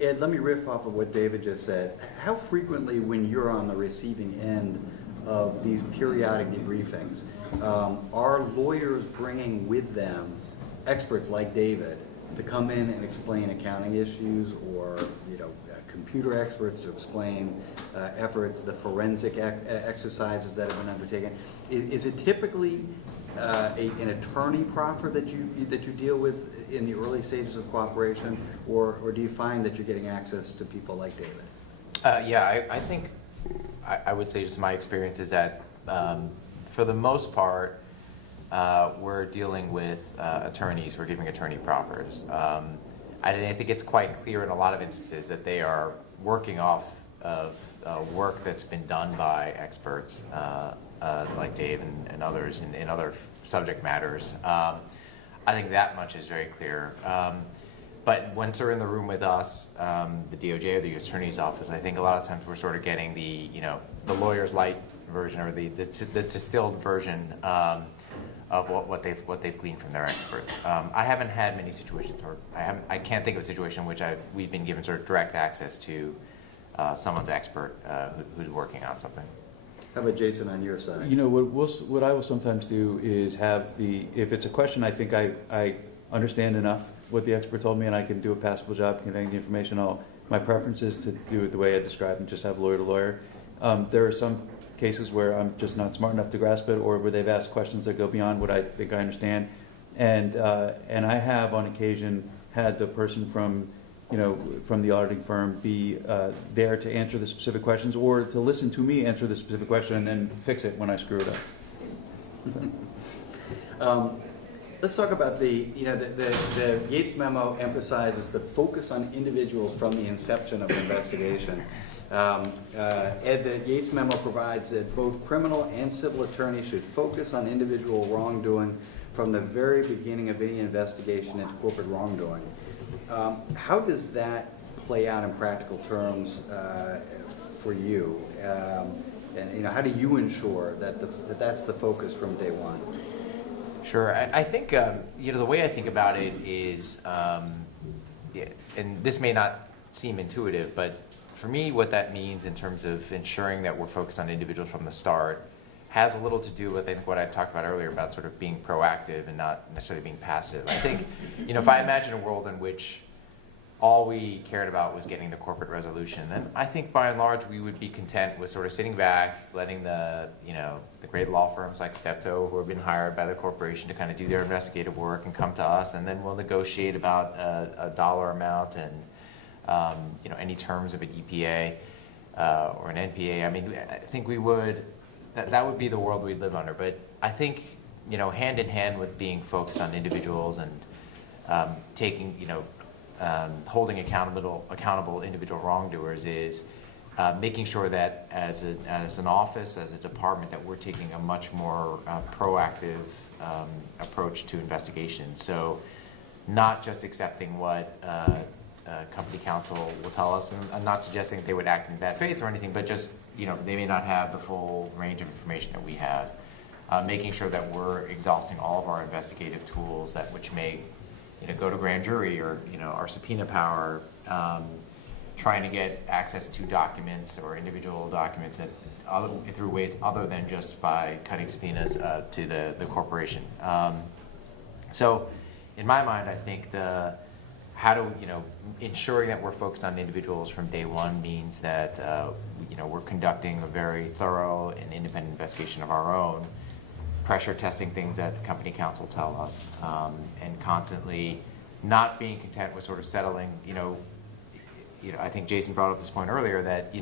Ed, let me riff off of what David just said. How frequently, when you're on the receiving end of these periodic debriefings, are lawyers bringing with them experts like David to come in and explain accounting issues, or computer experts to explain efforts, the forensic exercises that have been undertaken? Is it typically an attorney proffer that you deal with in the early stages of cooperation, or do you find that you're getting access to people like David? I think I would say just my experience is that for the most part we're dealing with attorneys. We're giving attorney proffers. I think it's quite clear in a lot of instances that they are working off of work that's been done by experts like Dave and others in other subject matters. I think that much is very clear. But once they're in the room with us, the DOJ or the U.S. Attorney's Office, I think a lot of times we're sort of getting the lawyer's light version, or the distilled version of what they've gleaned from their experts. I haven't had many situations, or I can't think of a situation in which we've been given sort of direct access to someone's expert who's working on something. How about Jason on your side? What I will sometimes do is if it's a question I think I understand enough what the expert told me and I can do a passable job conveying the information, my preference is to do it the way I described and just have lawyer to lawyer. There are some cases where I'm just not smart enough to grasp it, or where they've asked questions that go beyond what I think I understand. And I have on occasion had the person from the auditing firm be there to answer the specific questions, or to listen to me answer the specific question and then fix it when I screw it up. Let's talk about the Yates Memo emphasizes the focus on individuals from the inception of an investigation. Ed, the Yates Memo provides that both criminal and civil attorneys should focus on individual wrongdoing from the very beginning of any investigation into corporate wrongdoing. How does that play out in practical terms for you? And how do you ensure that that's the focus from day one? Sure. I think the way I think about it is, and this may not seem intuitive, but for me, what that means in terms of ensuring that we're focused on individuals from the start has a little to do with, I think, what I talked about earlier about sort of being proactive and not necessarily being passive. I think, if I imagine a world in which all we cared about was getting the corporate resolution, then I think by and large we would be content with sort of sitting back, letting the great law firms like Steptoe, who have been hired by the corporation to kind of do their investigative work and come to us, and then we'll negotiate about a dollar amount and any terms of an EPA or an NPA. I mean, I think we would, that would be the world we'd live under. But I think, hand in hand with being focused on individuals and taking, holding accountable individual wrongdoers is making sure that as an office, as a department, that we're taking a much more proactive approach to investigations. So not just accepting what company counsel will tell us, and I'm not suggesting that they would act in bad faith or anything, but just, they may not have the full range of information that we have. Making sure that we're exhausting all of our investigative tools which may go to grand jury, or our subpoena power, trying to get access to documents or individual documents through ways other than just by cutting subpoenas to the corporation. So in my mind, I think ensuring that we're focused on individuals from day one means that we're conducting a very thorough and independent investigation of our own, pressure testing things that company counsel tell us, and constantly not being content with sort of settling. I think Jason brought up this point earlier that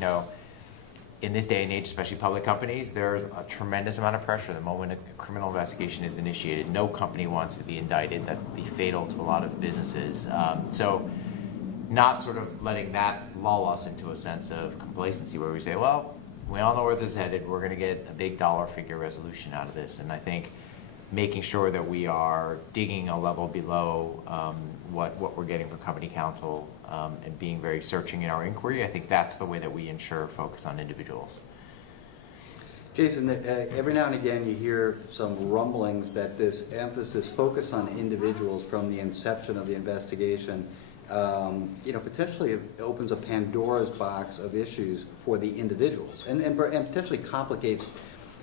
in this day and age, especially public companies, there's a tremendous amount of pressure the moment a criminal investigation is initiated. No company wants to be indicted. That would be fatal to a lot of businesses. So not sort of letting that lull us into a sense of complacency where we say, well, we all know where this is headed. We're going to get a big dollar figure resolution out of this. And I think making sure that we are digging a level below what we're getting from company counsel, and being very searching in our inquiry, I think that's the way that we ensure focus on individuals. Jason, every now and again you hear some rumblings that this emphasis, focus on individuals from the inception of the investigation, potentially it opens a Pandora's box of issues for the individuals and potentially complicates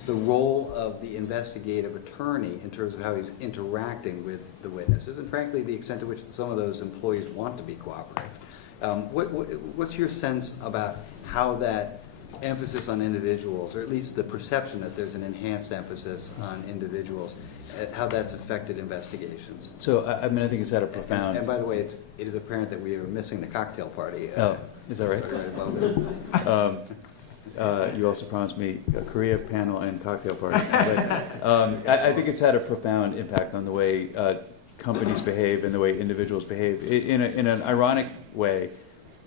the role of the investigative attorney in terms of how he's interacting with the witnesses and frankly the extent to which some of those employees want to be cooperative. What's your sense about how that emphasis on individuals, or at least the perception that there's an enhanced emphasis on individuals, how that's affected investigations? So, I mean, I think it's had a profound... And by the way, it is apparent that we are missing the cocktail party. Oh, is that right? Right above it. You also promised me a Korea panel and cocktail party. But, I think it's had a profound impact on the way companies behave and the way individuals behave. In an ironic way,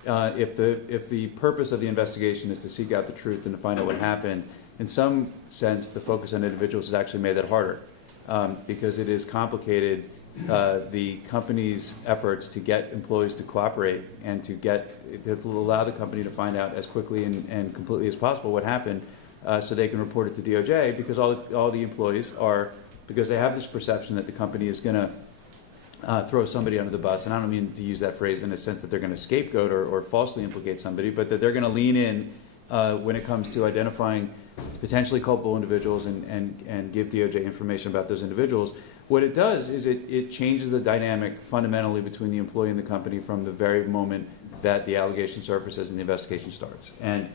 if the purpose of the investigation is to seek out the truth and to find out what happened, in some sense, the focus on individuals has actually made that harder because it has complicated the company's efforts to get employees to cooperate and to allow the company to find out as quickly and completely as possible what happened, so they can report it to DOJ. Because all the employees are, because they have this perception that the company is going to throw somebody under the bus, and I don't mean to use that phrase in the sense that they're going to scapegoat or falsely implicate somebody, but that they're going to lean in when it comes to identifying potentially culpable individuals and give DOJ information about those individuals. What it does is it changes the dynamic fundamentally between the employee and the company from the very moment that the allegation surfaces and the investigation starts. And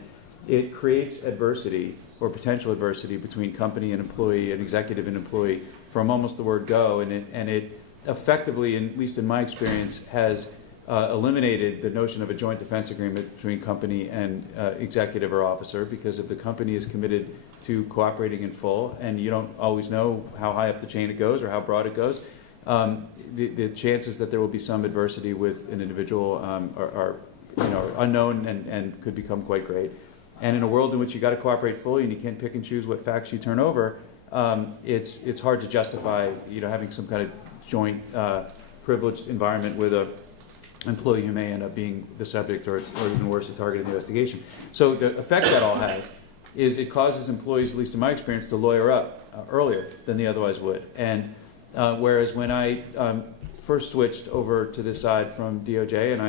it creates adversity or potential adversity between company and employee and executive and employee from almost the word go, and it effectively, at least in my experience, has eliminated the notion of a joint defense agreement between company and executive or officer, because if the company is committed to cooperating in full, and you don't always know how high up the chain it goes or how broad it goes, the chances that there will be some adversity with an individual are unknown and could become quite great. And in a world in which you got to cooperate fully and you can't pick and choose what facts you turn over, it's hard to justify having some kind of joint privileged environment with a employee who may end up being the subject or even worse, a target of the investigation. So the effect that all has is it causes employees, at least in my experience, to lawyer up earlier than they otherwise would. And whereas when I first switched over to this side from DOJ and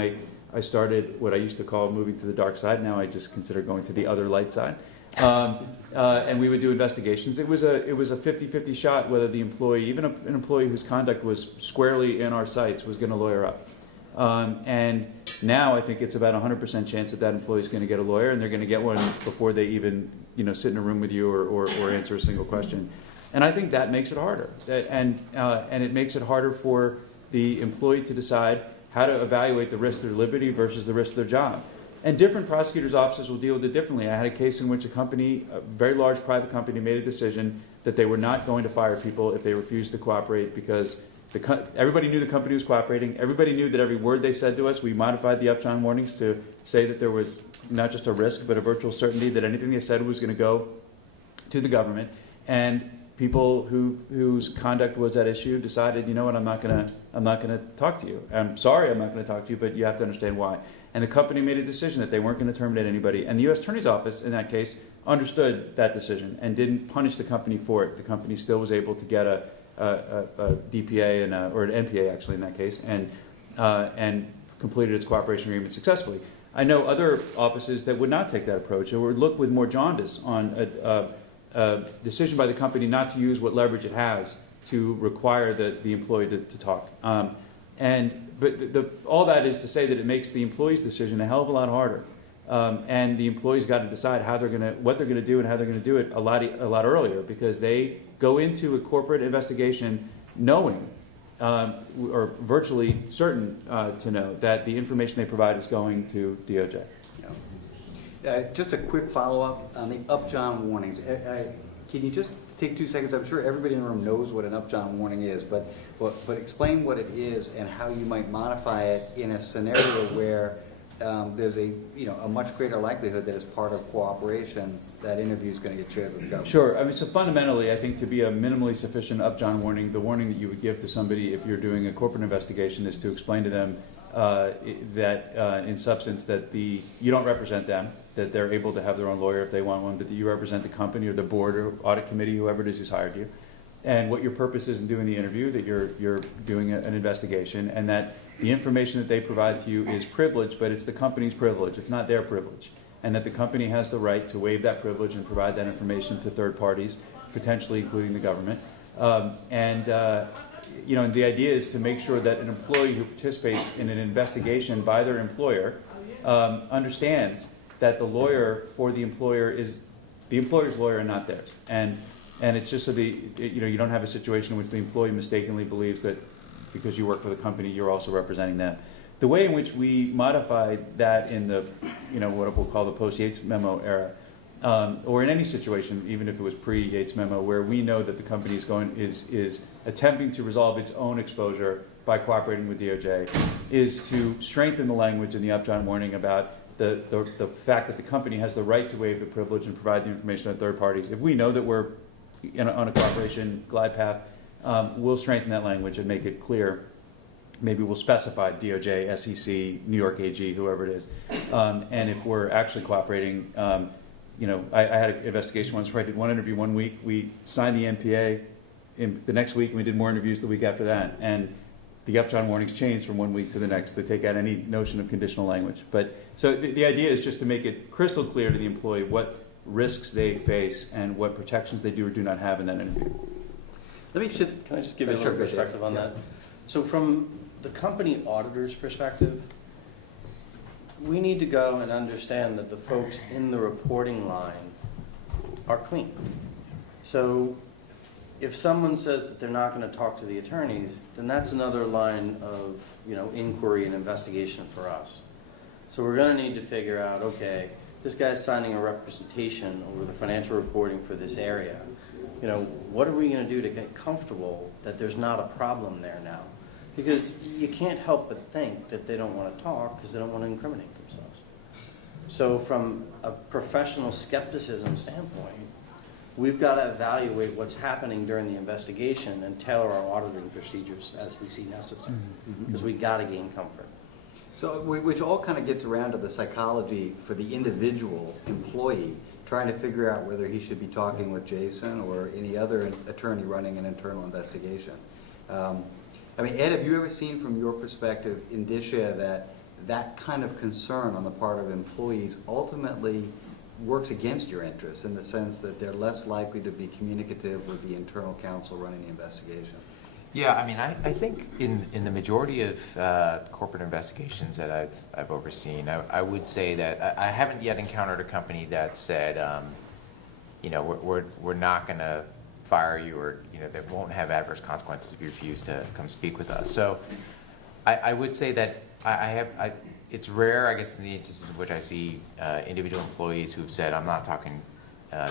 I started what I used to call moving to the dark side, now I just consider going to the other light side. And we would do investigations. It was a 50-50 shot whether the employee, even an employee whose conduct was squarely in our sights, was going to lawyer up. And now I think it's about 100% chance that employee is going to get a lawyer, and they're going to get one before they even sit in a room with you or answer a single question. And I think that makes it harder. And it makes it harder for the employee to decide how to evaluate the risk to their liberty versus the risk to their job. And different prosecutors' offices will deal with it differently. I had a case in which a very large private company, made a decision that they were not going to fire people if they refused to cooperate because everybody knew the company was cooperating. Everybody knew that every word they said to us, we modified the upjohn warnings to say that there was not just a risk, but a virtual certainty that anything they said was going to go to the government. And people whose conduct was at issue decided, you know what, I'm not going to talk to you. I'm sorry, I'm not going to talk to you, but you have to understand why. And the company made a decision that they weren't going to terminate anybody. And the U.S. Attorney's Office, in that case, understood that decision and didn't punish the company for it. The company still was able to get a DPA or an NPA, actually, in that case, and completed its cooperation agreement successfully. I know other offices that would not take that approach or would look with more jaundice on a decision by the company not to use what leverage it has to require the employee to talk. But all that is to say that it makes the employee's decision a hell of a lot harder, and the employee's got to decide what they're going to do and how they're going to do it a lot earlier, because they go into a corporate investigation knowing or virtually certain to know that the information they provide is going to DOJ. Just a quick follow-up on the upjohn warnings. Can you just take 2 seconds? I'm sure everybody in the room knows what an upjohn warning is, but explain what it is and how you might modify it in a scenario where there's a much greater likelihood that as part of cooperation that interview is going to get shared with the government. Sure. I mean, so fundamentally, I think to be a minimally sufficient upjohn warning, the warning that you would give to somebody if you're doing a corporate investigation is to explain to them that in substance that you don't represent them, that they're able to have their own lawyer if they want one, but that you represent the company or the board or audit committee, whoever it is who's hired you, and what your purpose is in doing the interview, that you're doing an investigation, and that the information that they provide to you is privileged, but it's the company's privilege, it's not their privilege. And that the company has the right to waive that privilege and provide that information to third parties, potentially including the government. And the idea is to make sure that an employee who participates in an investigation by their employer understands that the lawyer for the employer is the employer's lawyer and not theirs. And it's just so you don't have a situation in which the employee mistakenly believes that because you work for the company, you're also representing them. The way in which we modified that in the, what we'll call the post-Yates Memo era, or in any situation, even if it was pre-Yates Memo, where we know that the company is attempting to resolve its own exposure by cooperating with DOJ, is to strengthen the language in the upjohn warning about the fact that the company has the right to waive the privilege and provide the information to third parties. If we know that we're on a cooperation glide path, we'll strengthen that language and make it clear. Maybe we'll specify DOJ, SEC, New York AG, whoever it is. And if we're actually cooperating, I had an investigation once where I did one interview one week. We signed the NPA. The next week, we did more interviews the week after that. And the upjohn warnings changed from one week to the next to take out any notion of conditional language. But so the idea is just to make it crystal clear to the employee what risks they face and what protections they do or do not have in that interview. Let me shift. Can I just give you a little perspective on that? So from the company auditor's perspective, we need to go and understand that the folks in the reporting line are clean. So if someone says that they're not going to talk to the attorneys, then that's another line of inquiry and investigation for us. So we're going to need to figure out, okay, this guy's signing a representation over the financial reporting for this area. What are we going to do to get comfortable that there's not a problem there now? Because you can't help but think that they don't want to talk because they don't want to incriminate themselves. So from a professional skepticism standpoint, we've got to evaluate what's happening during the investigation and tailor our auditing procedures as we see necessary, because we got to gain comfort. So, which all kind of gets around to the psychology for the individual employee, trying to figure out whether he should be talking with Jason or any other attorney running an internal investigation. Ed, have you ever seen from your perspective indicia that kind of concern on the part of employees ultimately works against your interests in the sense that they're less likely to be communicative with the internal counsel running the investigation? Yeah, I think in the majority of corporate investigations that I've overseen, I would say that I haven't yet encountered a company that said, we're not going to fire you, or that won't have adverse consequences if you refuse to come speak with us. So I would say that it's rare, I guess, in the instances in which I see individual employees who've said, I'm not talking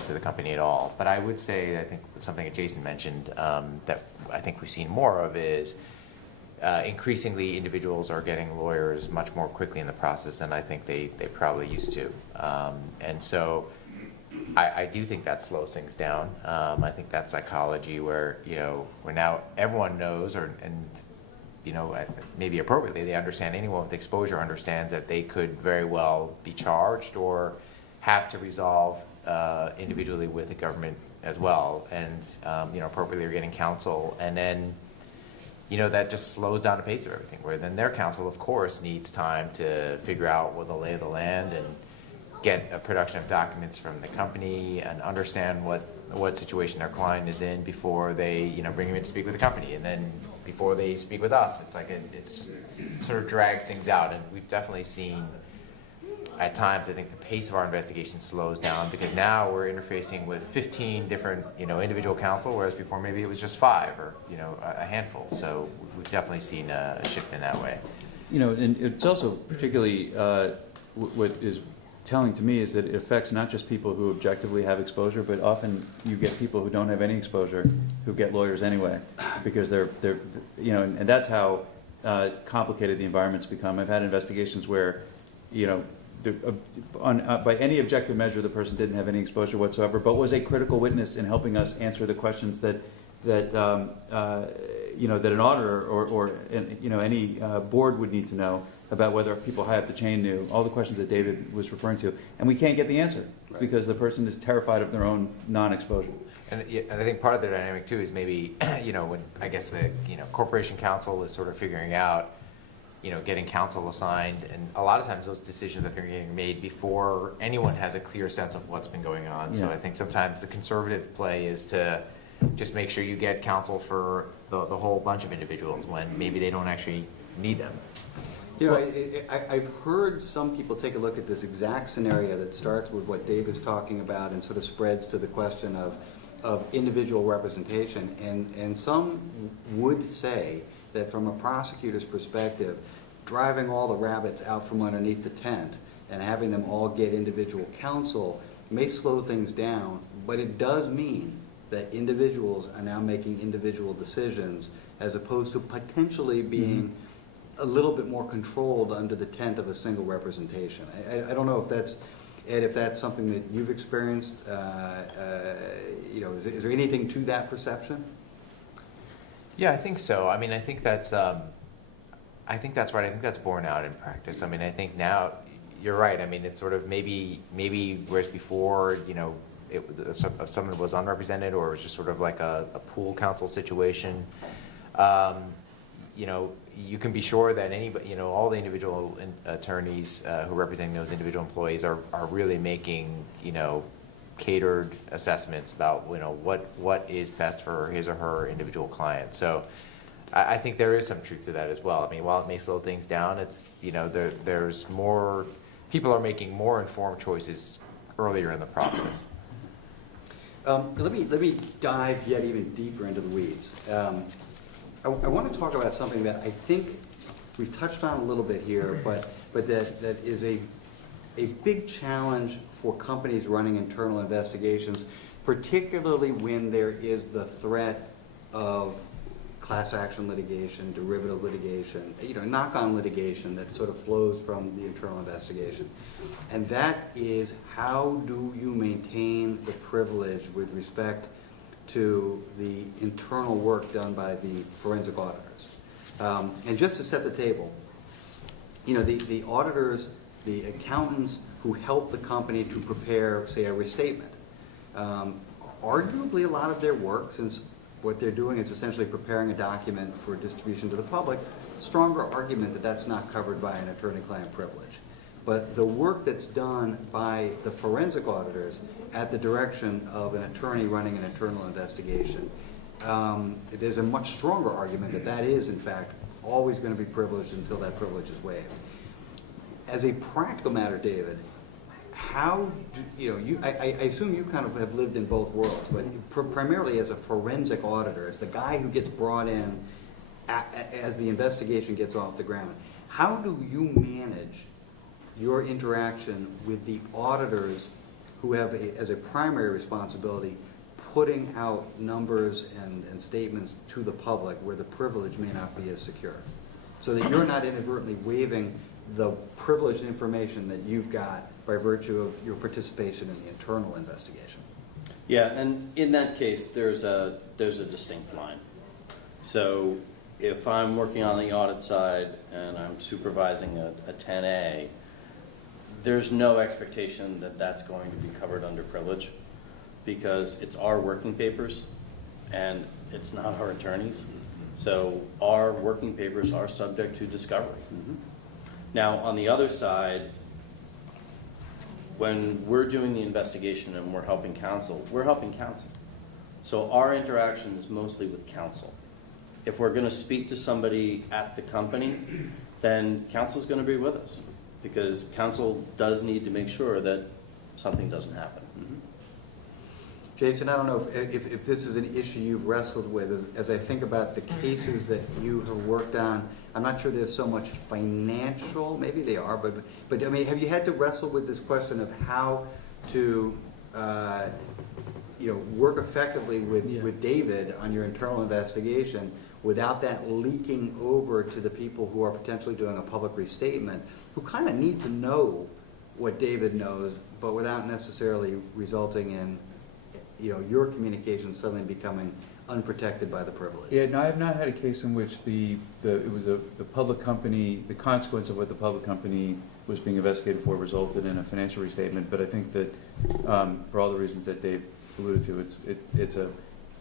to the company at all. But I would say, I think something that Jason mentioned that I think we've seen more of is increasingly individuals are getting lawyers much more quickly in the process than I think they probably used to. And so I do think that slows things down. I think that psychology where now everyone knows, maybe appropriately, they understand, anyone with exposure understands that they could very well be charged or have to resolve individually with the government as well, and appropriately are getting counsel, and then that just slows down the pace of everything, where then their counsel, of course, needs time to figure out what the lay of the land and get a production of documents from the company and understand what situation their client is in before they bring him in to speak with the company, and then before they speak with us. It's just sort of drags things out, and we've definitely seen at times, I think the pace of our investigation slows down because now we're interfacing with 15 different individual counsel, whereas before maybe it was just 5 or a handful. So we've definitely seen a shift in that way. And it's also particularly what is telling to me is that it affects not just people who objectively have exposure, but often you get people who don't have any exposure who get lawyers anyway, because they're and that's how complicated the environments become. I've had investigations where by any objective measure, the person didn't have any exposure whatsoever, but was a critical witness in helping us answer the questions that an auditor or any board would need to know about whether people high up the chain knew, all the questions that David was referring to, and we can't get the answer because the person is terrified of their own non-exposure. And I think part of the dynamic too is maybe when I guess the corporation counsel is sort of figuring out getting counsel assigned, and a lot of times those decisions that they're getting made before anyone has a clear sense of what's been going on. So Yeah. I think sometimes the conservative play is to just make sure you get counsel for the whole bunch of individuals when maybe they don't actually need them. I've heard some people take a look at this exact scenario that starts with what Dave is talking about and sort of spreads to the question of individual representation. And some would say that from a prosecutor's perspective, driving all the rabbits out from underneath the tent and having them all get individual counsel may slow things down, but it does mean that individuals are now making individual decisions as opposed to potentially being a little bit more controlled under the tent of a single representation. I don't know if that's, Ed, if that's something that you've experienced. Is there anything to that perception? Yeah, I think so. I mean, I think that's right. I think that's borne out in practice. I mean, I think now you're right. I mean, it's sort of maybe whereas before, someone was unrepresented or it was just sort of like a pool counsel situation. You can be sure that anybody, all the individual attorneys who are representing those individual employees are really making, catered assessments about, what is best for his or her individual client. So I think there is some truth to that as well. I mean, while it may slow things down, it's, there's more, people are making more informed choices earlier in the process. Let me dive yet even deeper into the weeds. I want to talk about something that I think we've touched on a little bit here, but that is a big challenge for companies running internal investigations, particularly when there is the threat of class action litigation, derivative litigation, knock-on litigation that sort of flows from the internal investigation. And that is, how do you maintain the privilege with respect to the internal work done by the forensic auditors? And just to set the table, the auditors, the accountants who help the company to prepare, say, a restatement, arguably a lot of their work, since what they're doing is essentially preparing a document for distribution to the public, stronger argument that that's not covered by an attorney-client privilege. But the work that's done by the forensic auditors at the direction of an attorney running an internal investigation, there's a much stronger argument that that is, in fact, always going to be privileged until that privilege is waived. As a practical matter, David, how do I assume you kind of have lived in both worlds, but primarily as a forensic auditor, as the guy who gets brought in as the investigation gets off the ground, how do you manage your interaction with the auditors who have, as a primary responsibility, putting out numbers and statements to the public where the privilege may not be as secure, so that you're not inadvertently waiving the privileged information that you've got by virtue of your participation in the internal investigation? Yeah, and in that case, there's a distinct line. So if I'm working on the audit side and I'm supervising a 10A, there's no expectation that that's going to be covered under privilege, because it's our working papers and it's not our attorneys. So our working papers are subject to discovery. Mm-hmm. Now, on the other side, when we're doing the investigation and we're helping counsel, we're helping counsel. So our interaction is mostly with counsel. If we're going to speak to somebody at the company, then counsel's going to be with us, because counsel does need to make sure that something doesn't happen. Mm-hmm. Jason, I don't know if this is an issue you've wrestled with. As I think about the cases that you have worked on, I'm not sure there's so much financial, maybe they are, but I mean, have you had to wrestle with this question of how to work effectively with David on your internal investigation without that leaking over to the people who are potentially doing a public restatement, who kind of need to know what David knows, but without necessarily resulting in your communication suddenly becoming unprotected by the privilege? Yeah, no, I have not had a case in which it was the public company, the consequence of what the public company was being investigated for resulted in a financial restatement. But I think that for all the reasons that Dave alluded to, it's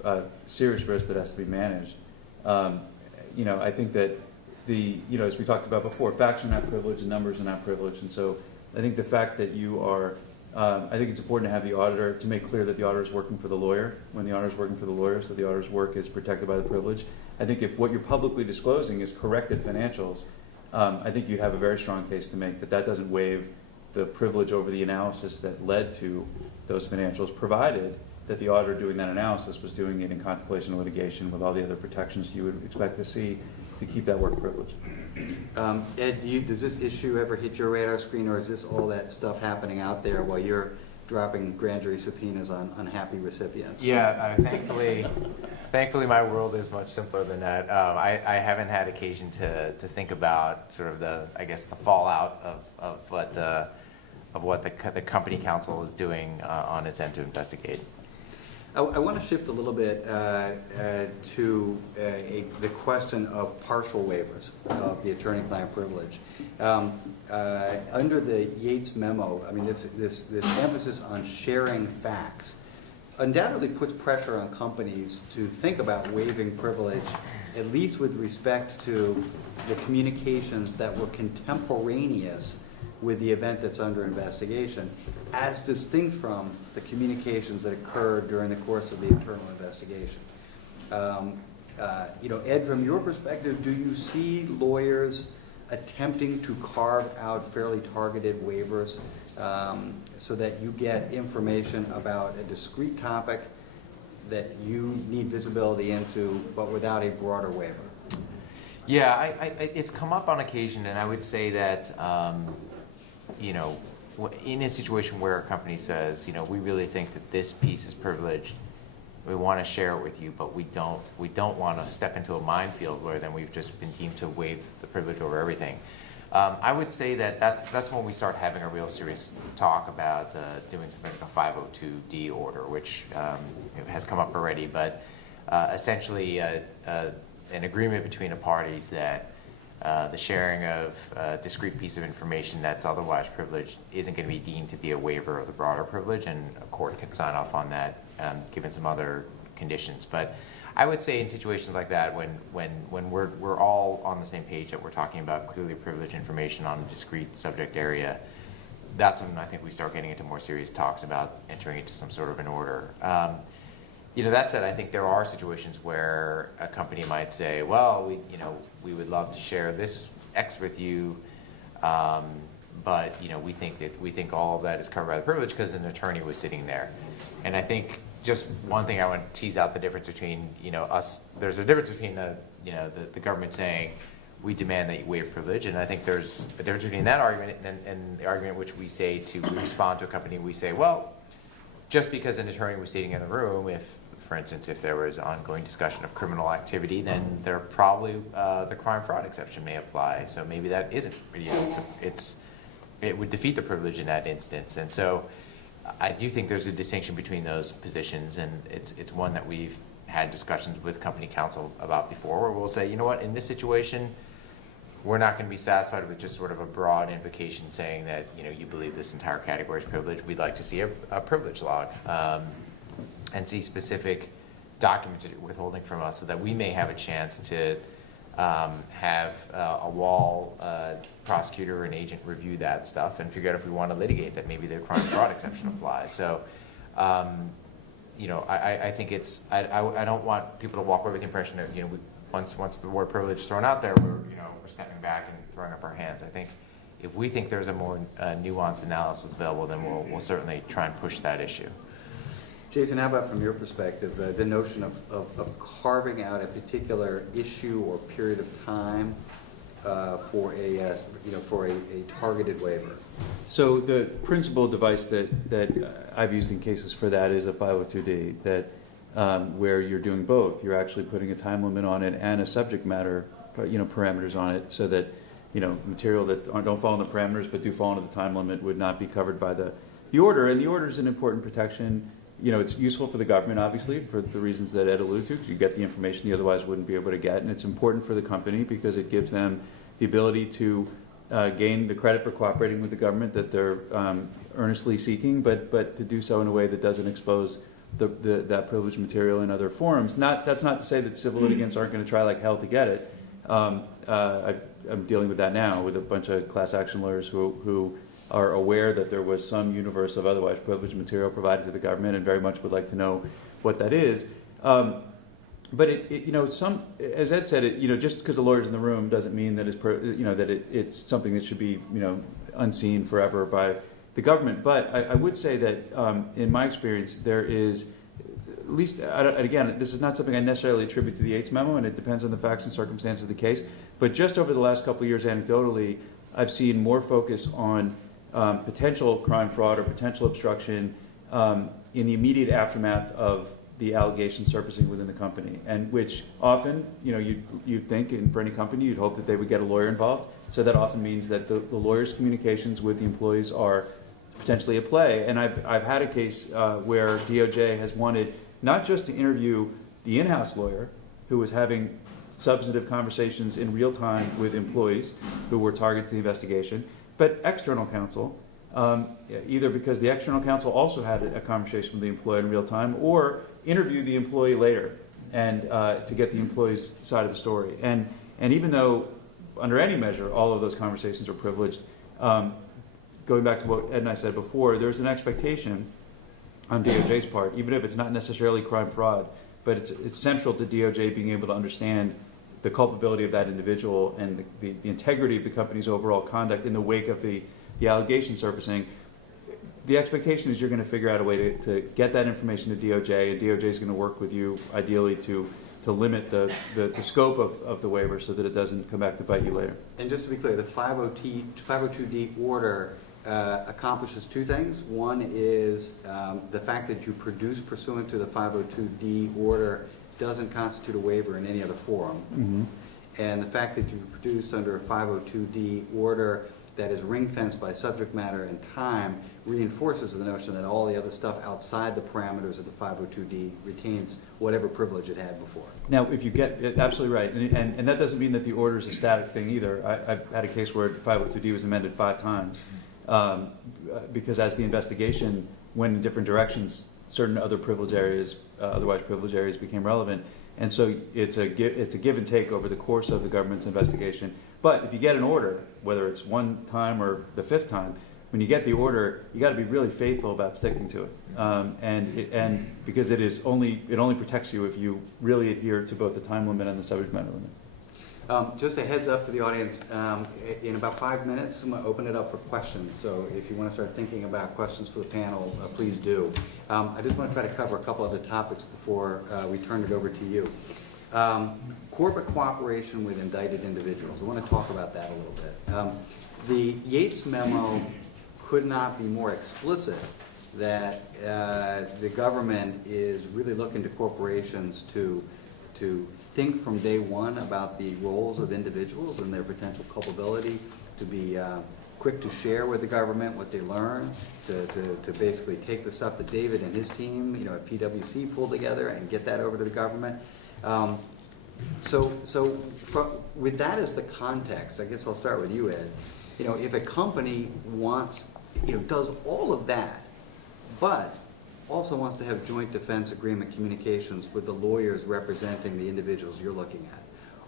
a serious risk that has to be managed. I think that as we talked about before, facts are not privileged and numbers are not privileged. And so I think the fact that you are, I think it's important to have the auditor, to make clear that the auditor is working for the lawyer, when the auditor is working for the lawyer, so the auditor's work is protected by the privilege. I think if what you're publicly disclosing is corrected financials, I think you have a very strong case to make that doesn't waive the privilege over the analysis that led to those financials, provided that the auditor doing that analysis was doing it in contemplation of litigation with all the other protections you would expect to see to keep that work privileged. Ed, does this issue ever hit your radar screen, or is this all that stuff happening out there while you're dropping grand jury subpoenas on unhappy recipients? Yeah, thankfully my world is much simpler than that. I haven't had occasion to think about sort of the fallout of what the company counsel is doing on its end to investigate. I want to shift a little bit to the question of partial waivers of the attorney-client privilege. Under the Yates Memo, I mean, this emphasis on sharing facts undoubtedly puts pressure on companies to think about waiving privilege, at least with respect to the communications that were contemporaneous with the event that's under investigation, as distinct from the communications that occurred during the course of the internal investigation. Ed, from your perspective, do you see lawyers attempting to carve out fairly targeted waivers so that you get information about a discrete topic that you need visibility into, but without a broader waiver? Yeah, it's come up on occasion, and I would say that in a situation where a company says, we really think that this piece is privileged, we want to share it with you, but we don't want to step into a minefield where then we've just been deemed to waive the privilege over everything. I would say that that's when we start having a real serious talk about doing something like a 502D order, which has come up already, but essentially an agreement between the parties that the sharing of a discrete piece of information that's otherwise privileged isn't going to be deemed to be a waiver of the broader privilege, and a court can sign off on that given some other conditions. But I would say in situations like that, when we're all on the same page that we're talking about clearly privileged information on a discrete subject area, that's when I think we start getting into more serious talks about entering into some sort of an order. That said, I think there are situations where a company might say, well, we would love to share this X with you, but we think all of that is covered by the privilege because an attorney was sitting there. And I think just one thing I want to tease out the difference between us. There's a difference between the government saying we demand that you waive privilege, and I think there's a difference between that argument and the argument which we say we respond to a company. We say, well, just because an attorney was sitting in the room, for instance, if there was ongoing discussion of criminal activity, then there probably the crime fraud exception may apply. So maybe that isn't, it would defeat the privilege in that instance. And so I do think there's a distinction between those positions, and it's one that we've had discussions with company counsel about before, where we'll say, you know what, in this situation, we're not going to be satisfied with just sort of a broad invocation saying that you believe this entire category is privileged. We'd like to see a privilege log and see specific documents that you're withholding from us, so that we may have a chance to have a wall prosecutor and agent review that stuff and figure out if we want to litigate that maybe the crime fraud exception applies. So, I think I don't want people to walk away with the impression that once the word privilege is thrown out there, we're stepping back and throwing up our hands. I think if we think there's a more nuanced analysis available, then we'll certainly try and push that issue. Jason, how about from your perspective, the notion of carving out a particular issue or period of time for a targeted waiver? So the principal device that I've used in cases for that is a 502D, that where you're doing both. You're actually putting a time limit on it and a subject matter parameters on it, so that material that don't fall in the parameters but do fall into the time limit would not be covered by the order. And the order is an important protection. It's useful for the government, obviously, for the reasons that Ed alluded to, because you get the information you otherwise wouldn't be able to get. And it's important for the company because it gives them the ability to gain the credit for cooperating with the government that they're earnestly seeking, but to do so in a way that doesn't expose that privileged material in other forms. That's not to say that civil litigants aren't going to try like hell to get it, I'm dealing with that now with a bunch of class action lawyers who are aware that there was some universe of otherwise privileged material provided to the government and very much would like to know what that is. But as Ed said, just because a lawyer's in the room doesn't mean that it's something that should be, unseen forever by the government. But I would say that in my experience, there is, at least, again, this is not something I necessarily attribute to the Yates Memo, and it depends on the facts and circumstances of the case. But just over the last couple of years, anecdotally, I've seen more focus on potential crime, fraud, or potential obstruction in the immediate aftermath of the allegations surfacing within the company, and which often, you'd think, and for any company, you'd hope that they would get a lawyer involved. So that often means that the lawyer's communications with the employees are potentially at play. And I've had a case where DOJ has wanted not just to interview the in-house lawyer who was having substantive conversations in real time with employees who were targets of the investigation, but external counsel, either because the external counsel also had a conversation with the employee in real time, or interview the employee later and to get the employee's side of the story. And even though, under any measure, all of those conversations are privileged, going back to what Ed and I said before, there's an expectation on DOJ's part, even if it's not necessarily crime fraud, but it's central to DOJ being able to understand the culpability of that individual and the integrity of the company's overall conduct in the wake of the allegation surfacing. The expectation is you're going to figure out a way to get that information to DOJ, and DOJ is going to work with you, ideally, to limit the scope of the waiver so that it doesn't come back to bite you later. And just to be clear, the 502D order accomplishes two things. One is the fact that you produce pursuant to the 502D order doesn't constitute a waiver in any other forum. Mm-hmm. And the fact that you produced under a 502D order that is ring-fenced by subject matter and time reinforces the notion that all the other stuff outside the parameters of the 502D retains whatever privilege it had before. Now, if you get, absolutely right, and that doesn't mean that the order is a static thing either. I've had a case where 502D was amended 5 times because as the investigation went in different directions, certain other privilege areas, otherwise privileged areas, became relevant. And so it's a give and take over the course of the government's investigation. But if you get an order, whether it's one time or the 5th time, when you get the order, you got to be really faithful about sticking to it, and because it only protects you if you really adhere to both the time limit and the subject matter limit. Just a heads up to the audience, in about 5 minutes, I'm going to open it up for questions. So if you want to start thinking about questions for the panel, please do. I just want to try to cover a couple other topics before we turn it over to you. Corporate cooperation with indicted individuals. I want to talk about that a little bit. The Yates Memo could not be more explicit that the government is really looking to corporations to think from day one about the roles of individuals and their potential culpability, to be quick to share with the government what they learn, to basically take the stuff that David and his team, at PwC pulled together and get that over to the government. With that as the context, I guess I'll start with you, Ed. If a company wants, does all of that, but also wants to have joint defense agreement communications with the lawyers representing the individuals you're looking at,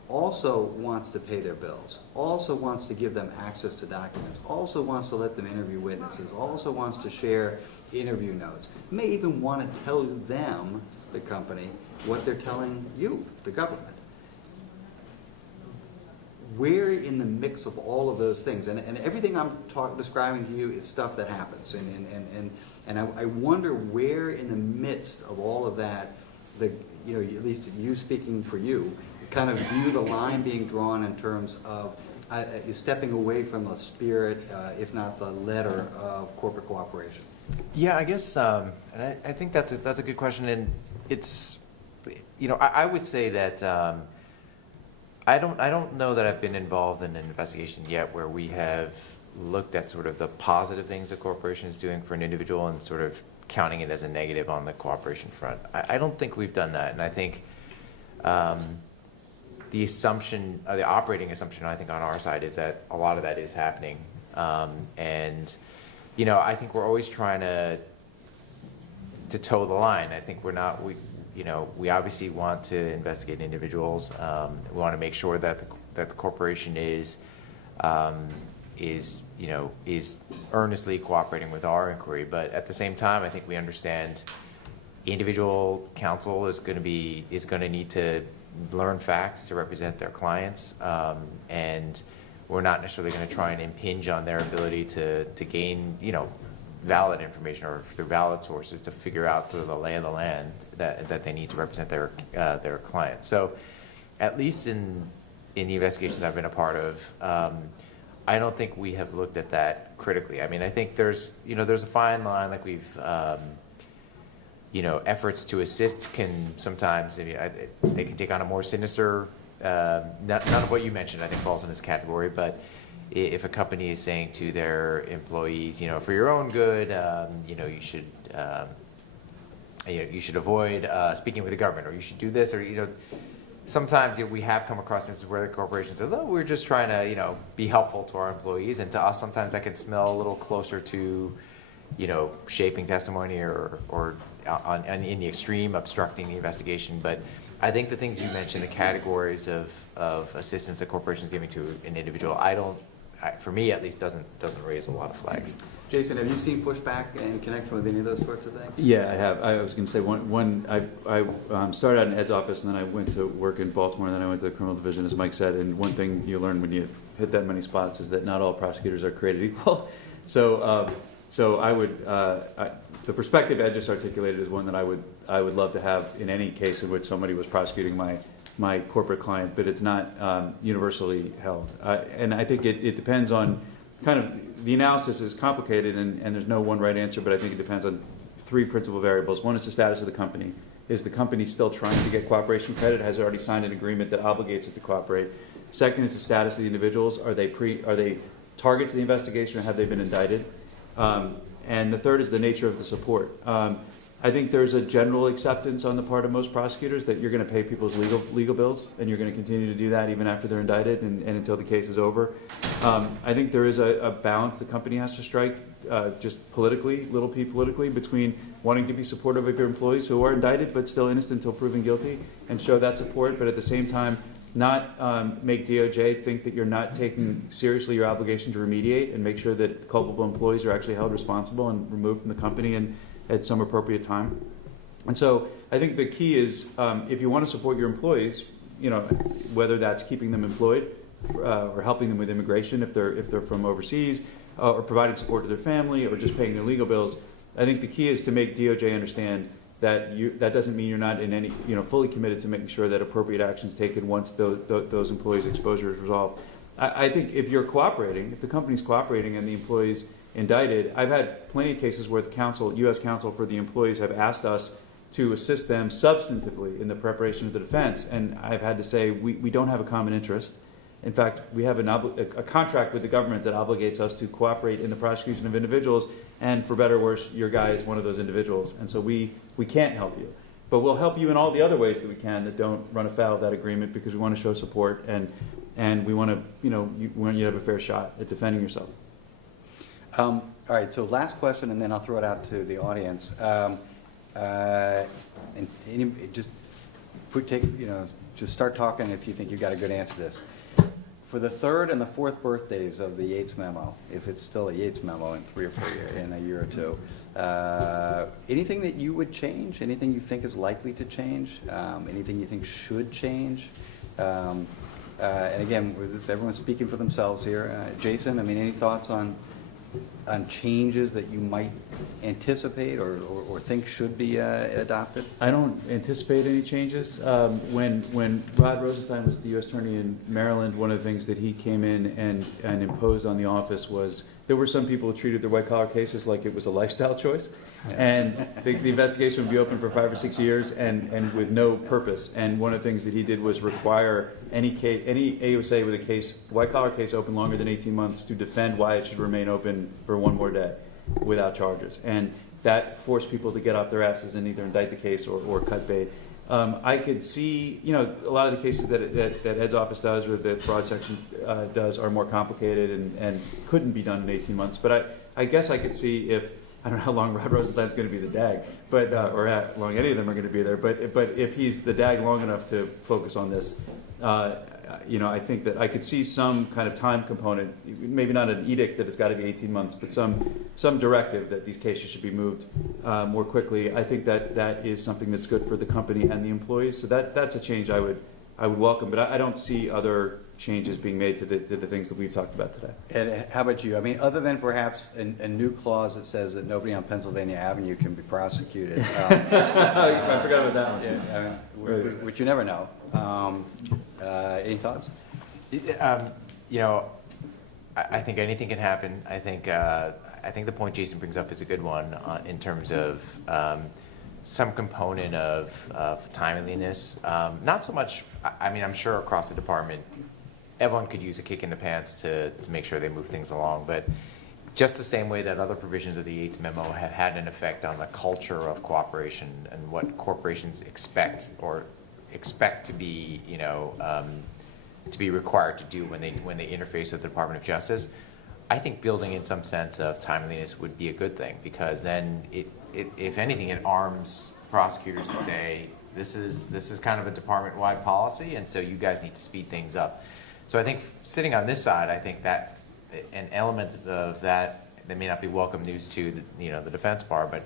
also wants to pay their bills, also wants to give them access to documents, also wants to let them interview witnesses, also wants to share interview notes, may even want to tell them, the company, what they're telling you, the government. Where in the mix of all of those things, and everything I'm describing to you is stuff that happens, and I wonder where in the midst of all of that, at least you speaking for you, kind of view the line being drawn in terms of stepping away from the spirit, if not the letter, of corporate cooperation. Yeah, I guess, and I think that's a good question, and it's, I would say that I don't know that I've been involved in an investigation yet where we have looked at sort of the positive things a corporation is doing for an individual and sort of counting it as a negative on the cooperation front. I don't think we've done that, and I think the assumption, the operating assumption, I think on our side is that a lot of that is happening, and I think we're always trying to toe the line. I think we obviously want to investigate individuals. We want to make sure that that the corporation is earnestly cooperating with our inquiry. But at the same time, I think we understand individual counsel is going to need to learn facts to represent their clients, and we're not necessarily going to try and impinge on their ability to gain, valid information or through valid sources to figure out sort of the lay of the land that they need to represent their clients. So, at least in the investigations I've been a part of, I don't think we have looked at that critically. I mean, I think there's a fine line, like we've, efforts to assist can sometimes, they can take on a more sinister, none of what you mentioned I think falls in this category, but if a company is saying to their employees, for your own good, you should avoid speaking with the government, or you should do this, or sometimes we have come across instances where the corporation says, "Oh, we're just trying to be helpful to our employees," and to us sometimes that can smell a little closer to shaping testimony or in the extreme obstructing the investigation. But I think the things you mentioned, the categories of assistance that corporations giving to an individual, for me at least, doesn't raise a lot of flags. Jason, have you seen pushback in connection with any of those sorts of things? Yeah, I have. I was going to say I started out in Ed's office, and then I went to work in Baltimore, and then I went to the criminal division, as Mike said. And one thing you learn when you hit that many spots is that not all prosecutors are created equal. So I would the perspective Ed just articulated is one that I would love to have in any case in which somebody was prosecuting my corporate client, but it's not universally held. And I think it depends on kind of, the analysis is complicated and there's no one right answer, but I think it depends on three principal variables. One is the status of the company. Is the company still trying to get cooperation credit? Has it already signed an agreement that obligates it to cooperate? Second is the status of the individuals. Are they targets of the investigation, or have they been indicted? And the third is the nature of the support. I think there's a general acceptance on the part of most prosecutors that you're going to pay people's legal bills, and you're going to continue to do that even after they're indicted and until the case is over. I think there is a balance the company has to strike, just politically, little p politically, between wanting to be supportive of your employees who are indicted but still innocent until proven guilty and show that support, but at the same time not make DOJ think that you're not taking seriously your obligation to remediate and make sure that culpable employees are actually held responsible and removed from the company and at some appropriate time. And so I think the key is, if you want to support your employees, whether that's keeping them employed or helping them with immigration if they're from overseas, or providing support to their family, or just paying their legal bills, I think the key is to make DOJ understand that that doesn't mean you're not in any fully committed to making sure that appropriate action is taken once those employees' exposure is resolved. I think if you're cooperating, if the company's cooperating and the employees indicted, I've had plenty of cases where the U.S. counsel for the employees have asked us to assist them substantively in the preparation of the defense, and I've had to say we don't have a common interest. In fact, we have a contract with the government that obligates us to cooperate in the prosecution of individuals, and for better or worse, your guy is one of those individuals, and so we can't help you. But we'll help you in all the other ways that we can that don't run afoul of that agreement, because we want to show support and we want to, we want you to have a fair shot at defending yourself. All right, so last question, and then I'll throw it out to the audience. Just start talking if you think you've got a good answer to this. For the third and the fourth birthdays of the Yates Memo, if it's still a Yates Memo in 3 or 4 years, in a year or two, anything that you would change? Anything you think is likely to change? Anything you think should change? And again, everyone's speaking for themselves here. Jason, any thoughts on changes that you might anticipate or think should be adopted? I don't anticipate any changes. When Rod Rosenstein was the U.S. Attorney in Maryland, one of the things that he came in and imposed on the office was there were some people who treated their white-collar cases like it was a lifestyle choice, and the investigation would be open for 5 or 6 years and with no purpose. And one of the things that he did was require any AUSA with a white-collar case open longer than 18 months to defend why it should remain open for one more day without charges. And that forced people to get off their asses and either indict the case or cut bait. I could see, a lot of the cases that Ed's office does or the fraud section does are more complicated and couldn't be done in 18 months. But I guess I could see if I don't know how long Rod Rosenstein's gonna be the DAG, but, or how long any of them are gonna be there, but if he's the DAG long enough to focus on this, I think that I could see some kind of time component, maybe not an edict that it's gotta be 18 months, but some directive that these cases should be moved more quickly. I think that is something that's good for the company and the employees, so that's a change I would welcome, but I don't see other changes being made to the things that we've talked about today. And how about you? I mean, other than perhaps a new clause that says that nobody on Pennsylvania Avenue can be prosecuted. I forgot about that one. Yeah, I mean, which you never know. Any thoughts? I think anything can happen. I think the point Jason brings up is a good one in terms of some component of timeliness. Not so much. I mean, I'm sure across the department, everyone could use a kick in the pants to make sure they move things along. But just the same way that other provisions of the Yates Memo have had an effect on the culture of cooperation and what corporations expect to be, to be required to do when they interface with the Department of Justice, I think building in some sense of timeliness would be a good thing, because then if anything, it arms prosecutors to say, this is kind of a department-wide policy, and so you guys need to speed things up. So I think sitting on this side, I think that an element of that may not be welcome news to the defense bar, but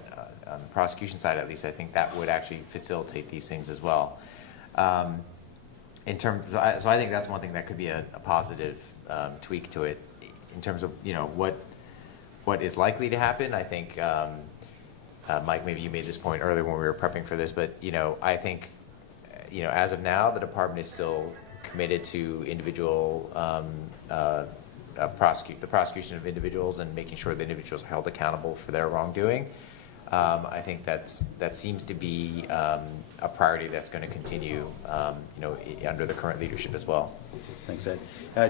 on the prosecution side at least, I think that would actually facilitate these things as well. So I think that's one thing that could be a positive tweak to it. In terms of what is likely to happen, I think Mike, maybe you made this point earlier when we were prepping for this, but I think as of now, the department is still committed to individual the prosecution of individuals and making sure that individuals are held accountable for their wrongdoing. I think that seems to be a priority that's going to continue, under the current leadership as well. Thanks, Ed.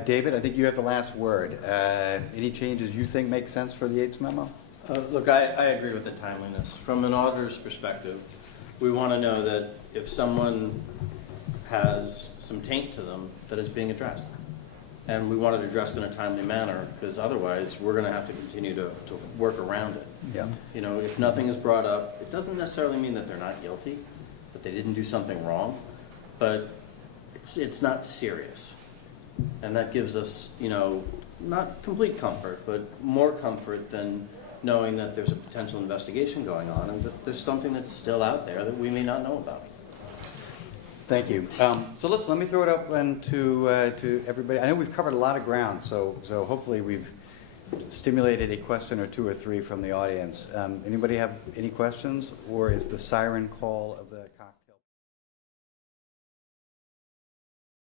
David, I think you have the last word. Any changes you think make sense for the Yates Memo? Look, I agree with the timeliness. From an auditor's perspective, we want to know that if someone has some taint to them, that it's being addressed. And we want it addressed in a timely manner, because otherwise we're going to have to continue to work around it. Yeah. If nothing is brought up, it doesn't necessarily mean that they're not guilty, that they didn't do something wrong, but it's not serious. And that gives us, not complete comfort, but more comfort than knowing that there's a potential investigation going on and that there's something that's still out there that we may not know about. Thank you. So let me throw it up to everybody. I know we've covered a lot of ground, so hopefully we've stimulated a question or two or three from the audience. Anybody have any questions, or is the siren call of the